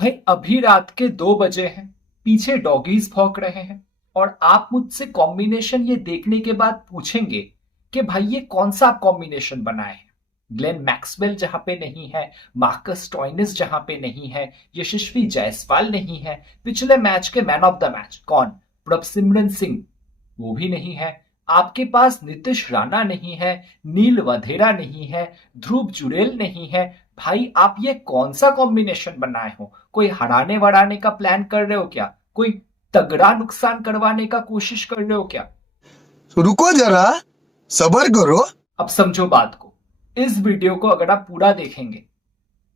भाई अभी रात के 2 बजे हैं, पीछे डॉगीज भौंक रहे हैं और आप मुझसे कॉम्बिनेशन ये देखने के बाद पूछेंगे कि भाई ये कौन सा आप कॉम्बिनेशन बनाए हैं। ग्लेन मैक्सवेल जहां पे नहीं है, मार्कस स्टोइनिस जहां पे नहीं है, यशस्वी जायसवाल नहीं है, पिछले मैच के मैन ऑफ द मैच कौन, प्रभसिमरन सिंह, वो भी नहीं है। आपके पास नीतीश राणा नहीं है, नील वधेरा नहीं है, ध्रुव जुरेल नहीं है। भाई आप ये कौन सा कॉम्बिनेशन बनाए हो? कोई हराने वराने का प्लान कर रहे हो क्या? कोई तगड़ा नुकसान करवाने का कोशिश कर रहे हो क्या? रुको जरा, सबर करो। अब समझो बात को। इस वीडियो को अगर आप पूरा देखेंगे,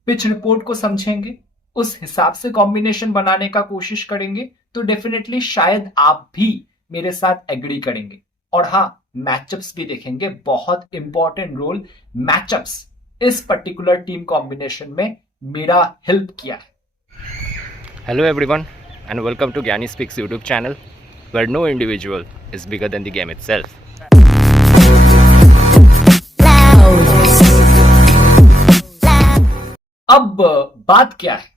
पिच रिपोर्ट को समझेंगे, उस हिसाब से कॉम्बिनेशन बनाने का कोशिश करेंगे, तो डेफिनेटली शायद आप भी मेरे साथ एग्री करेंगे। और हाँ, मैचअप्स भी देखेंगे, बहुत इंपॉर्टेंट रोल मैचअप्स इस पर्टिकुलर टीम कॉम्बिनेशन में मेरा हेल्प किया है। Hello everyone and welcome to Gyani Speaks YouTube channel where no individual is bigger than the game itself. अब बात क्या है?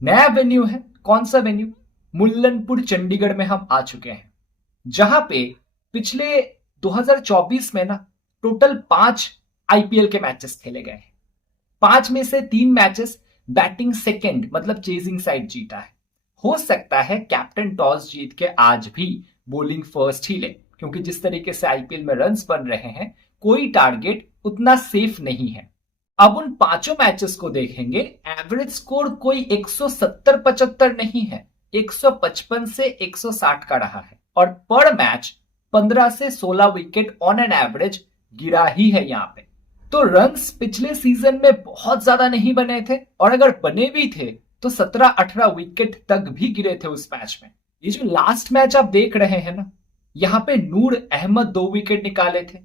नया वेन्यू है। कौन सा वेन्यू? मुल्लनपुर चंडीगढ़ में हम आ चुके हैं, जहां पे पिछले 2024 में ना टोटल 5 आईपीएल के मैचेस खेले गए हैं। 5 में से 3 मैचेस बैटिंग सेकंड मतलब चेजिंग साइड जीता है। हो सकता है कैप्टन टॉस जीत के आज भी बॉलिंग फर्स्ट ही ले, क्योंकि जिस तरीके से आईपीएल में रन्स बन रहे हैं, कोई टारगेट उतना सेफ नहीं है। अब उन 5 मैचेस को देखेंगे, एवरेज स्कोर कोई 170-75 नहीं है, 155 से 160 का रहा है। और पर मैच 15 से 16 विकेट ऑन एन एवरेज गिरा ही है यहाँ पे। तो रन्स पिछले सीजन में बहुत ज्यादा नहीं बने थे, और अगर बने भी थे तो 17-18 विकेट तक भी गिरे थे उस मैच में। ये जो लास्ट मैच आप देख रहे हैं ना, यहाँ पे नूर अहमद 2 विकेट निकाले थे,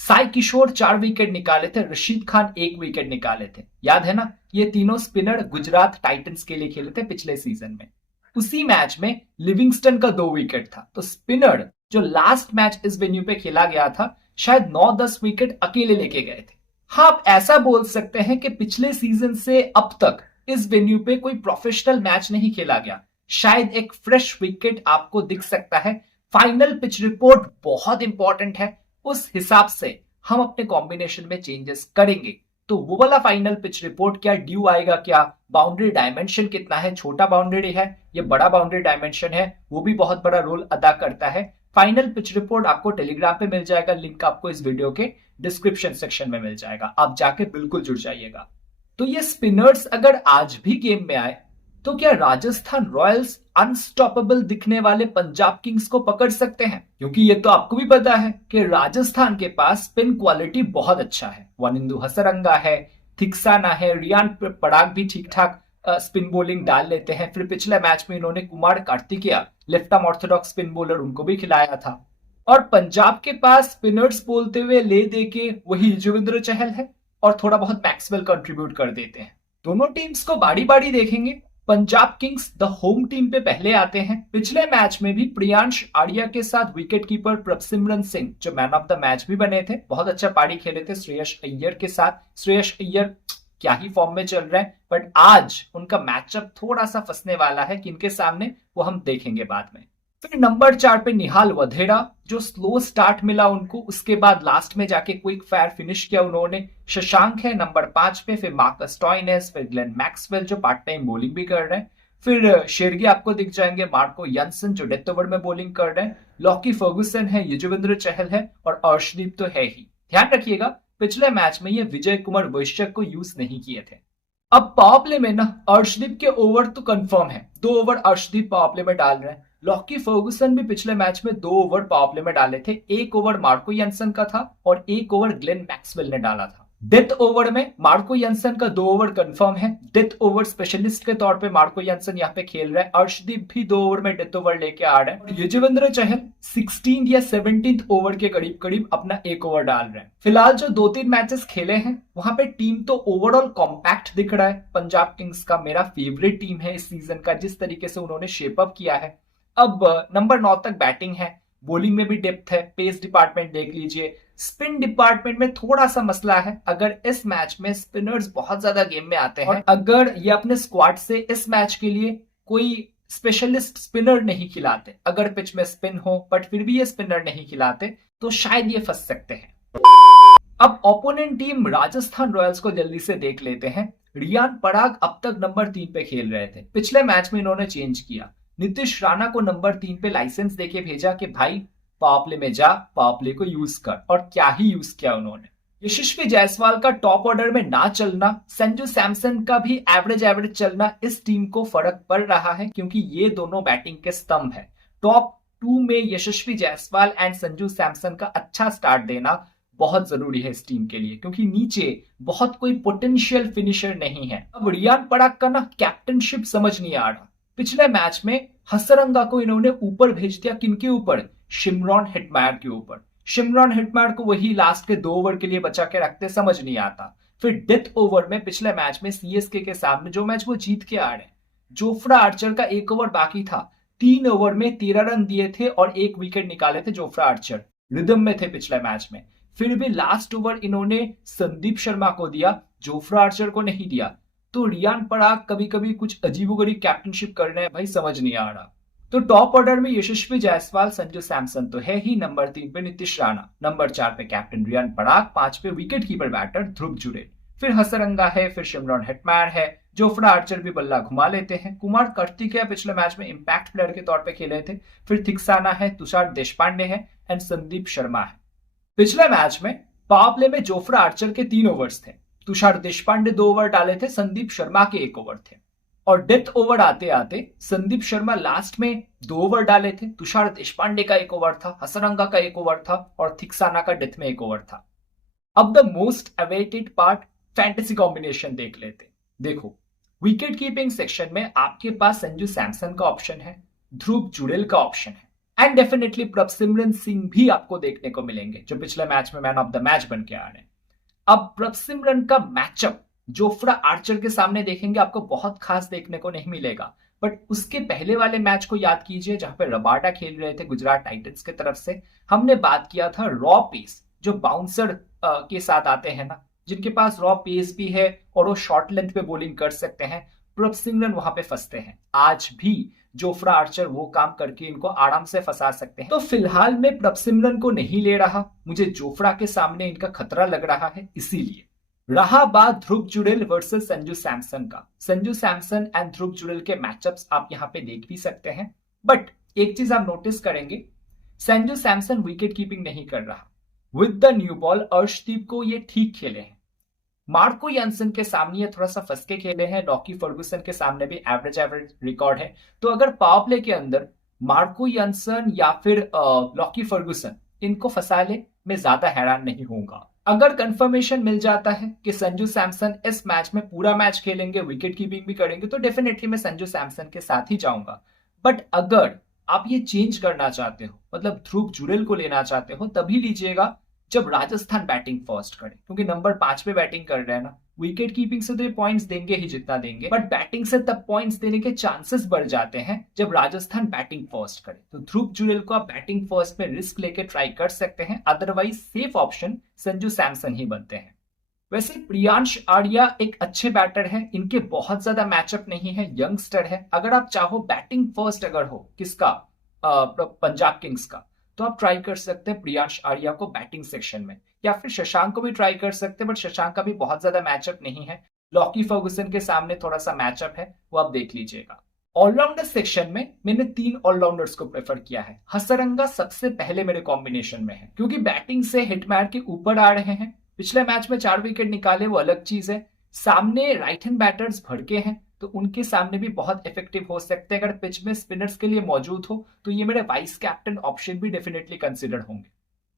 साई किशोर 4 विकेट निकाले थे, रशीद खान 1 विकेट निकाले थे। याद है ना, ये तीनों स्पिनर गुजरात टाइटंस के लिए खेले थे पिछले सीजन में। उसी मैच में लिविंगस्टन का 2 विकेट था। तो स्पिनर जो लास्ट मैच इस वेन्यू पे खेला गया था, शायद 9-10 विकेट अकेले लेके गए थे। हाँ, आप ऐसा बोल सकते हैं कि पिछले सीजन से अब तक इस वेन्यू पे कोई प्रोफेशनल मैच नहीं खेला गया। शायद एक फ्रेश विकेट आपको दिख सकता है। फाइनल पिच रिपोर्ट बहुत इंपॉर्टेंट है, उस हिसाब से हम अपने कॉम्बिनेशन में चेंजेस करेंगे। तो वो वाला फाइनल पिच रिपोर्ट क्या ड्यू आएगा, क्या बाउंड्री डायमेंशन कितना है, छोटा बाउंड्री है या बड़ा बाउंड्री डायमेंशन है, वो भी बहुत बड़ा रोल अदा करता है। फाइनल पिच रिपोर्ट आपको टेलीग्राम पे मिल जाएगा, लिंक आपको इस वीडियो के डिस्क्रिप्शन सेक्शन में मिल जाएगा, आप जाके बिल्कुल जुड़ जाइएगा। तो ये स्पिनर्स अगर आज भी गेम में आए, तो क्या राजस्थान रॉयल्स अनस्टॉपेबल दिखने वाले पंजाब किंग्स को पकड़ सकते हैं? क्योंकि ये तो आपको भी पता है कि राजस्थान के पास स्पिन क्वालिटी बहुत अच्छा है। वनिंदु हसरंगा है, थिक्साना है, रियान पराग भी ठीक ठाक स्पिन बॉलिंग डाल लेते हैं। फिर पिछले मैच में इन्होंने Kumar Kartikeya, left arm orthodox spin bowler, उनको भी खिलाया था। और पंजाब के पास स्पिनर्स बोलते हुए ले दे के वही युजवेंद्र चहल है, और थोड़ा बहुत मैक्सवेल कंट्रीब्यूट कर देते हैं। दोनों टीम्स को बारी बारी देखेंगे। Punjab Kings the home team पे पहले आते हैं। पिछले मैच में भी प्रियांश आर्या के साथ विकेट कीपर प्रभसिमरन सिंह, जो मैन ऑफ द मैच भी बने थे, बहुत अच्छा पारी खेले थे श्रेयस अय्यर के साथ। श्रेयस अय्यर क्या ही फॉर्म में चल रहे हैं, बट आज उनका मैचअप थोड़ा सा फंसने वाला है। किनके सामने, वो हम देखेंगे बाद में। फिर नंबर 4 पे निहाल वधेरा, जो स्लो स्टार्ट मिला उनको, उसके बाद लास्ट में जाके क्विक फायर फिनिश किया उन्होंने। शशांक है नंबर 5 पे, फिर मार्कस स्टोइनिस, फिर ग्लेन मैक्सवेल जो पार्ट टाइम बॉलिंग भी कर रहे हैं। फिर शेरगी आपको दिख जाएंगे, मार्को यंसन जो डेथ ओवर में बॉलिंग कर रहे हैं, लॉकी फर्गुसन है, युजवेंद्र चहल है, और अर्शदीप तो है ही। ध्यान रखिएगा, पिछले मैच में ये विजय कुमार वैश्य को यूज नहीं किए थे। अब पावर प्ले में ना अर्शदीप के ओवर तो कंफर्म है, 2 ओवर अर्शदीप पावर प्ले में डाल रहे हैं। लॉकी फर्गुसन भी पिछले मैच में 2 ओवर पावर प्ले में डाले थे, 1 ओवर मार्को यंसन का था और 1 ओवर ग्लेन मैक्सवेल ने डाला था। डेथ ओवर में मार्को यंसन का 2 ओवर कंफर्म है। डेथ ओवर स्पेशलिस्ट के तौर पे मार्को यंसन यहाँ पे खेल रहा है। अर्शदीप भी 2 ओवर में डेथ ओवर लेके आ रहे हैं। युजवेंद्र चहल 16 या 17 ओवर के करीब करीब अपना 1 ओवर डाल रहे हैं। फिलहाल जो 2-3 मैचेस खेले हैं, वहां पे टीम तो ओवरऑल कॉम्पैक्ट दिख रहा है। पंजाब किंग्स का मेरा फेवरेट टीम है इस सीजन का, जिस तरीके से उन्होंने शेप अप किया है। अब नंबर 9 तक बैटिंग है, बॉलिंग में भी डेप्थ है, पेस डिपार्टमेंट देख लीजिए, स्पिन डिपार्टमेंट में थोड़ा सा मसला है। अगर इस मैच में स्पिनर्स बहुत ज्यादा गेम में आते हैं, अगर ये अपने स्क्वाड से इस मैच के लिए कोई स्पेशलिस्ट स्पिनर नहीं खिलाते, अगर पिच में स्पिन हो बट फिर भी ये स्पिनर नहीं खिलाते, तो शायद ये फंस सकते हैं। अब ओपोनेंट टीम राजस्थान रॉयल्स को जल्दी से देख लेते हैं। रियान पराग अब तक नंबर 3 पे खेल रहे थे, पिछले मैच में इन्होंने चेंज किया। नीतीश राणा को नंबर 3 पे लाइसेंस देके भेजा कि भाई पावर प्ले में जा, पावर प्ले को यूज कर, और क्या ही यूज किया उन्होंने। यशस्वी जायसवाल का टॉप ऑर्डर में ना चलना, संजू सैमसन का भी एवरेज चलना इस टीम को फर्क पड़ रहा है, क्योंकि ये दोनों बैटिंग के स्तंभ है। टॉप 2 में यशस्वी जायसवाल एंड संजू सैमसन का अच्छा स्टार्ट देना बहुत जरूरी है इस टीम के लिए, क्योंकि नीचे बहुत कोई पोटेंशियल फिनिशर नहीं है। अब रियान पराग का ना कैप्टनशिप समझ नहीं आ रहा। पिछले मैच में हसरंगा को इन्होंने ऊपर भेज दिया, किनके ऊपर? शिमरॉन हेटमायर के ऊपर। शिमरॉन हेटमायर को वही लास्ट के 2 ओवर के लिए बचा के रखते, समझ नहीं आता। फिर डेथ ओवर में पिछले मैच में सीएसके के सामने जो मैच वो जीत के आ रहे, जोफ्रा आर्चर का 1 ओवर बाकी था, 3 ओवर में 13 रन दिए थे और 1 विकेट निकाले थे जोफ्रा आर्चर। रिदम में थे पिछले मैच में। फिर भी लास्ट ओवर इन्होंने संदीप शर्मा को दिया, जोफ्रा आर्चर को नहीं दिया। तो रियान पराग कभी कभी कुछ अजीबोगरीब कैप्टनशिप कर रहे हैं भाई, समझ नहीं आ रहा। तो टॉप ऑर्डर में यशस्वी जायसवाल, संजू सैमसन तो है ही, नंबर 3 पे नीतीश राणा, नंबर 4 पे कैप्टन रियान पराग, 5 पे विकेट कीपर बैटर ध्रुव जुरेल, फिर हसरंगा है, फिर शिमरॉन हेटमायर है, जोफ्रा आर्चर भी बल्ला घुमा लेते हैं, कुमार कार्तिकेय पिछले मैच में इंपैक्ट प्लेयर के तौर पे खेले थे, फिर थिक्साना है, तुषार देशपांडे है एंड संदीप शर्मा है। पिछले मैच में पावर प्ले में जोफ्रा आर्चर के 3 ओवर्स थे, तुषार देशपांडे 2 ओवर डाले थे, संदीप शर्मा के 1 ओवर थे, और डेथ ओवर आते आते संदीप शर्मा लास्ट में 2 ओवर डाले थे, तुषार देशपांडे का 1 ओवर था, हसरंगा का 1 ओवर था और थिक्साना का डेथ में 1 ओवर था। अब the most awaited part, fantasy combination देख लेते। देखो, विकेट कीपिंग सेक्शन में आपके पास संजू सैमसन का ऑप्शन है, ध्रुव जुरेल का ऑप्शन है एंड डेफिनेटली प्रभसिमरन सिंह भी आपको देखने को मिलेंगे, जो पिछले मैच में मैन ऑफ द मैच बन के आ रहे हैं। अब प्रभसिमरन का मैचअप जोफ्रा आर्चर के सामने देखेंगे, आपको बहुत खास देखने को नहीं मिलेगा, बट उसके पहले वाले मैच को याद कीजिए जहां पे रबाडा खेल रहे थे गुजरात टाइटंस की तरफ से। हमने बात किया था रॉ पेस, जो बाउंसर के साथ आते हैं ना, जिनके पास रॉ पेस भी है और वो शॉर्ट लेंथ पे बॉलिंग कर सकते हैं, प्रभसिमरन वहां पे फंसते हैं। आज भी जोफ्रा आर्चर वो काम करके इनको आराम से फंसा सकते हैं। तो फिलहाल मैं प्रभसिमरन को नहीं ले रहा, मुझे जोफ्रा के सामने इनका खतरा लग रहा है, इसीलिए। रहा बात ध्रुव जुरेल वर्सेस संजू सैमसन का, संजू सैमसन एंड ध्रुव जुरेल के मैचअप्स आप यहाँ पे देख भी सकते हैं, बट एक चीज आप नोटिस करेंगे, संजू सैमसन विकेट कीपिंग नहीं कर रहा। With the new ball Arshdeep को ये ठीक खेले हैं, मार्को यानसन के सामने ये थोड़ा सा फंस के खेले हैं, लॉकी फर्गुसन के सामने भी एवरेज रिकॉर्ड है। तो अगर पावर प्ले के अंदर मार्को यानसन या फिर लॉकी फर्गुसन इनको फंसा ले, मैं ज्यादा हैरान नहीं होऊंगा। अगर कंफर्मेशन मिल जाता है कि संजू सैमसन इस मैच में पूरा मैच खेलेंगे, विकेट कीपिंग भी करेंगे, तो डेफिनेटली मैं संजू सैमसन के साथ ही जाऊंगा। बट अगर आप ये चेंज करना चाहते हो, मतलब ध्रुव जुरेल को लेना चाहते हो, तभी लीजिएगा जब राजस्थान बैटिंग फर्स्ट करे, क्योंकि नंबर 5 पे बैटिंग कर रहे हैं ना, विकेट कीपिंग से तो ये पॉइंट्स देंगे ही जितना देंगे, बट बैटिंग से तब पॉइंट्स देने के चांसेस बढ़ जाते हैं जब राजस्थान बैटिंग फर्स्ट करे। तो ध्रुव जुरेल को आप बैटिंग फर्स्ट में रिस्क लेके ट्राई कर सकते हैं, otherwise safe option Sanju Samson ही बनते हैं। वैसे प्रियांश आर्या एक अच्छे बैटर है, इनके बहुत ज्यादा मैचअप नहीं है, यंगस्टर है। अगर आप चाहो बैटिंग फर्स्ट अगर हो किसका, पंजाब किंग्स का, तो आप ट्राई कर सकते हैं प्रियांश आर्या को बैटिंग सेक्शन में, या फिर शशांक को भी ट्राई कर सकते हैं, बट शशांक का भी बहुत ज्यादा मैचअप नहीं है। लॉकी फर्गुसन के सामने थोड़ा सा मैचअप है, वो आप देख लीजिएगा। ऑलराउंडर सेक्शन में मैंने 3 ऑलराउंडर्स को प्रेफर किया है। हसरंगा सबसे पहले मेरे कॉम्बिनेशन में है, क्योंकि बैटिंग से हिटमैन के ऊपर आ रहे हैं, पिछले मैच में 4 विकेट निकाले, वो अलग चीज है। सामने राइट हैंड बैटर्स भड़के हैं, तो उनके सामने भी बहुत इफेक्टिव हो सकते हैं। अगर पिच में स्पिनर्स के लिए मौजूद हो तो ये मेरे वाइस कैप्टन ऑप्शन भी डेफिनेटली कंसिडर होंगे।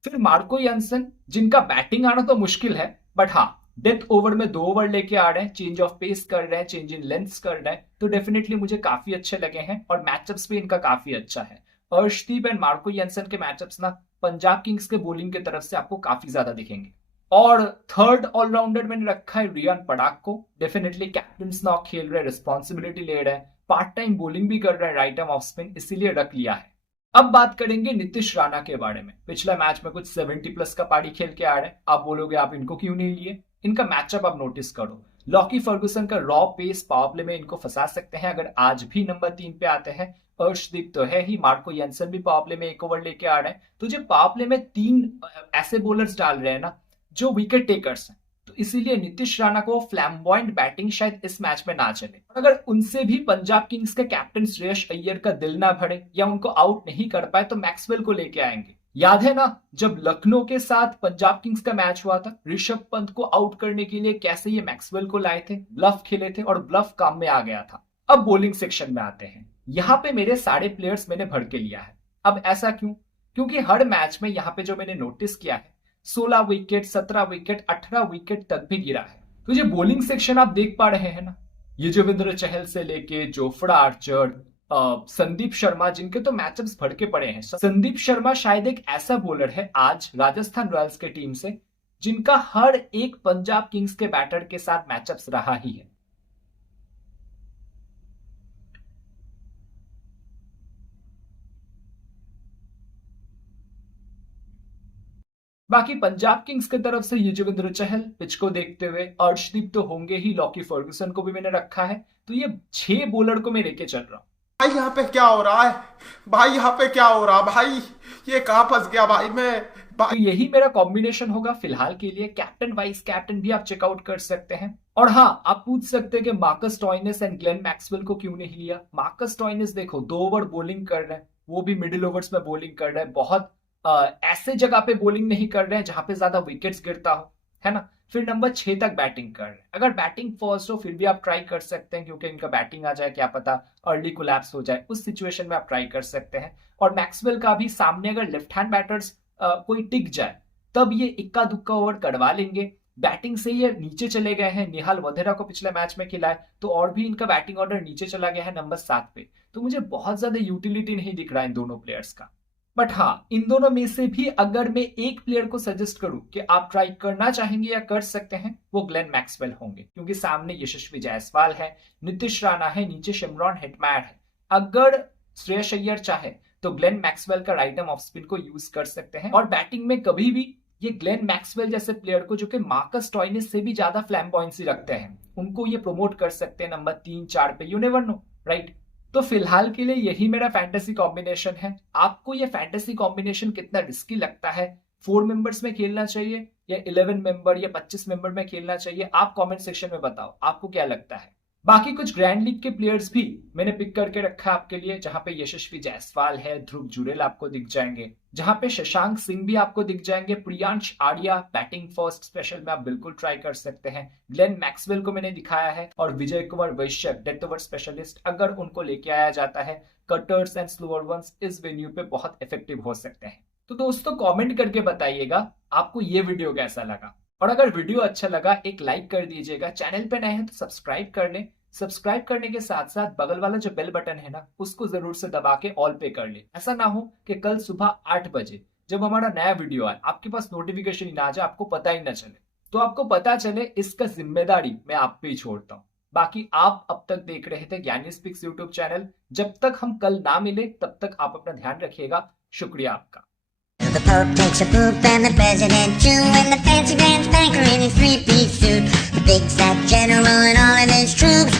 फिर मार्को यानसन, जिनका बैटिंग आना तो मुश्किल है, बट हाँ डेथ ओवर में 2 ओवर लेके आ रहे हैं, चेंज ऑफ पेस कर रहे हैं, चेंज इन लेंथ्स कर रहे हैं, तो डेफिनेटली मुझे काफी अच्छे लगे हैं और मैचअप्स भी इनका काफी अच्छा है। अर्शदीप एंड मार्को यानसन के मैचअप्स ना पंजाब किंग्स के बॉलिंग की तरफ से आपको काफी ज्यादा दिखेंगे। और थर्ड ऑलराउंडर मैंने रखा है रियान पराग को, डेफिनेटली कैप्टन नॉक खेल रहे, रिस्पॉन्सिबिलिटी ले रहे हैं, पार्ट टाइम बॉलिंग भी कर रहे हैं, राइट आर्म ऑफ स्पिन, इसीलिए रख लिया है। अब बात करेंगे नीतीश राणा के बारे में। पिछला मैच में कुछ 70 प्लस का पारी खेल के आ रहे हैं। आप बोलोगे आप इनको क्यों नहीं लिए? इनका मैचअप आप नोटिस करो। लॉकी फर्गुसन का रॉ पेस पावर प्ले में इनको फंसा सकते हैं अगर आज भी नंबर 3 पे आते हैं। अर्शदीप तो है ही, मार्को येंसन भी पावर प्ले में 1 ओवर लेके आ रहे हैं। तो जो पावर प्ले में 3 ऐसे बॉलर्स डाल रहे हैं ना जो विकेट टेकर्स हैं, तो इसीलिए नीतीश राणा को फ्लैम्बॉयंट बैटिंग शायद इस मैच में ना चले। और अगर उनसे भी पंजाब किंग्स के कैप्टन श्रेयस अय्यर का दिल ना भरे या उनको आउट नहीं कर पाए तो मैक्सवेल को लेके आएंगे। याद है ना जब लखनऊ के साथ पंजाब किंग्स का मैच हुआ था, ऋषभ पंत को आउट करने के लिए कैसे ये मैक्सवेल को लाए थे, ब्लफ खेले थे और ब्लफ काम में आ गया था। अब बॉलिंग सेक्शन में आते हैं। यहाँ पे मेरे सारे प्लेयर्स मैंने भर के लिया है। अब ऐसा क्यों? क्योंकि हर मैच में यहाँ पे जो मैंने नोटिस किया है 16 विकेट, 17 विकेट, 18 विकेट तक भी गिरा है। तो ये बॉलिंग सेक्शन आप देख पा रहे हैं ना, युजवेंद्र चहल से लेके जोफ्रा आर्चर, संदीप शर्मा, जिनके तो मैचअप्स भर के पड़े हैं। संदीप शर्मा शायद एक ऐसा बॉलर है आज राजस्थान रॉयल्स के टीम से जिनका हर एक पंजाब किंग्स के बैटर के साथ मैचअप्स रहा ही है। बाकी पंजाब किंग्स की तरफ से युजवेंद्र चहल, पिच को देखते हुए अर्शदीप तो होंगे ही, लॉकी फर्गुसन को भी मैंने रखा है। तो ये 6 बॉलर को मैं लेके चल रहा हूं। भाई यहाँ पे क्या हो रहा है? भाई यहाँ पे क्या हो रहा है? भाई ये कहाँ फंस गया भाई मैं? तो यही मेरा कॉम्बिनेशन होगा फिलहाल के लिए। कैप्टन वाइस कैप्टन भी आप चेकआउट कर सकते हैं। और हाँ, आप पूछ सकते हैं कि Marcus Stoinis and Glenn Maxwell को क्यों नहीं लिया। मार्कस स्टोइनिस देखो 2 ओवर बॉलिंग कर रहे हैं, वो भी मिडिल ओवर्स में बॉलिंग कर रहे हैं। बहुत ऐसे जगह पे बॉलिंग नहीं कर रहे हैं जहां पे ज्यादा विकेट्स गिरता हो, है ना। फिर नंबर 6 तक बैटिंग कर रहे हैं। अगर बैटिंग फर्स्ट हो फिर भी आप ट्राई कर सकते हैं, क्योंकि इनका बैटिंग आ जाए, क्या पता अर्ली कोलैप्स हो जाए, उस सिचुएशन में आप ट्राई कर सकते हैं। और मैक्सवेल का भी सामने अगर लेफ्ट हैंड बैटर्स कोई टिक जाए तब ये इक्का दुक्का ओवर करवा लेंगे। बैटिंग से ये नीचे चले गए हैं, निहाल वधेरा को पिछले मैच में खिलाए तो और भी इनका बैटिंग ऑर्डर नीचे चला गया है नंबर 7 पे। तो मुझे बहुत ज्यादा यूटिलिटी नहीं दिख रहा है इन दोनों प्लेयर्स का। बट हाँ, इन दोनों में से भी अगर मैं एक प्लेयर को सजेस्ट करूं कि आप ट्राई करना चाहेंगे या कर सकते हैं, वो ग्लेन मैक्सवेल होंगे, क्योंकि सामने यशस्वी जायसवाल है, नीतीश राणा है, नीचे शिमरॉन हेटमायर है। अगर श्रेयस अय्यर चाहे तो ग्लेन मैक्सवेल का राइट आर्म ऑफ स्पिन को यूज कर सकते हैं। और बैटिंग में कभी भी ये ग्लेन मैक्सवेल जैसे प्लेयर को, जो कि मार्कस स्टोइनिस से भी ज्यादा फ्लैम्बॉयंसी रखते हैं, उनको ये प्रमोट कर सकते हैं नंबर 3-4 पे। You never know, right. तो फिलहाल के लिए यही मेरा फैंटेसी कॉम्बिनेशन है। आपको ये फैंटेसी कॉम्बिनेशन कितना रिस्की लगता है? 4 मेंबर्स में खेलना चाहिए या 11 मेंबर या 25 मेंबर में खेलना चाहिए? आप कमेंट सेक्शन में बताओ आपको क्या लगता है। बाकी कुछ ग्रैंड लीग के प्लेयर्स भी मैंने पिक करके रखा है आपके लिए, जहां पे यशस्वी जायसवाल है, ध्रुव जुरेल आपको दिख जाएंगे, जहां पे शशांक सिंह भी आपको दिख जाएंगे, Priyansh Arya batting first special में आप बिल्कुल ट्राई कर सकते हैं। ग्लेन मैक्सवेल को मैंने दिखाया है, और विजय कुमार वैश्य डेथ ओवर स्पेशलिस्ट, अगर उनको लेके आया जाता है, कटर्स एंड स्लोअर वंस इस वेन्यू पे बहुत इफेक्टिव हो सकते हैं। तो दोस्तों कमेंट करके बताइएगा आपको ये वीडियो कैसा लगा, और अगर वीडियो अच्छा लगा एक लाइक कर दीजिएगा। चैनल पे नए हैं तो सब्सक्राइब कर लें। सब्सक्राइब करने के साथ साथ बगल वाला जो बेल बटन है ना, उसको जरूर से दबा के ऑल पे कर ले। ऐसा ना हो कि कल सुबह 8 बजे जब हमारा नया वीडियो आए आपके पास नोटिफिकेशन ही ना आ जाए, आपको पता ही ना चले। तो आपको पता चले इसका जिम्मेदारी मैं आप पे ही छोड़ता हूँ। बाकी आप अब तक देख रहे थे ज्ञानी स्पीक्स यूट्यूब चैनल। जब तक हम कल ना मिले तब तक आप अपना ध्यान रखिएगा। शुक्रिया आपका। The Pope takes a poop and the President too, and the fancy Grand Banker in his three-piece suit, the big fat general and all of his troops.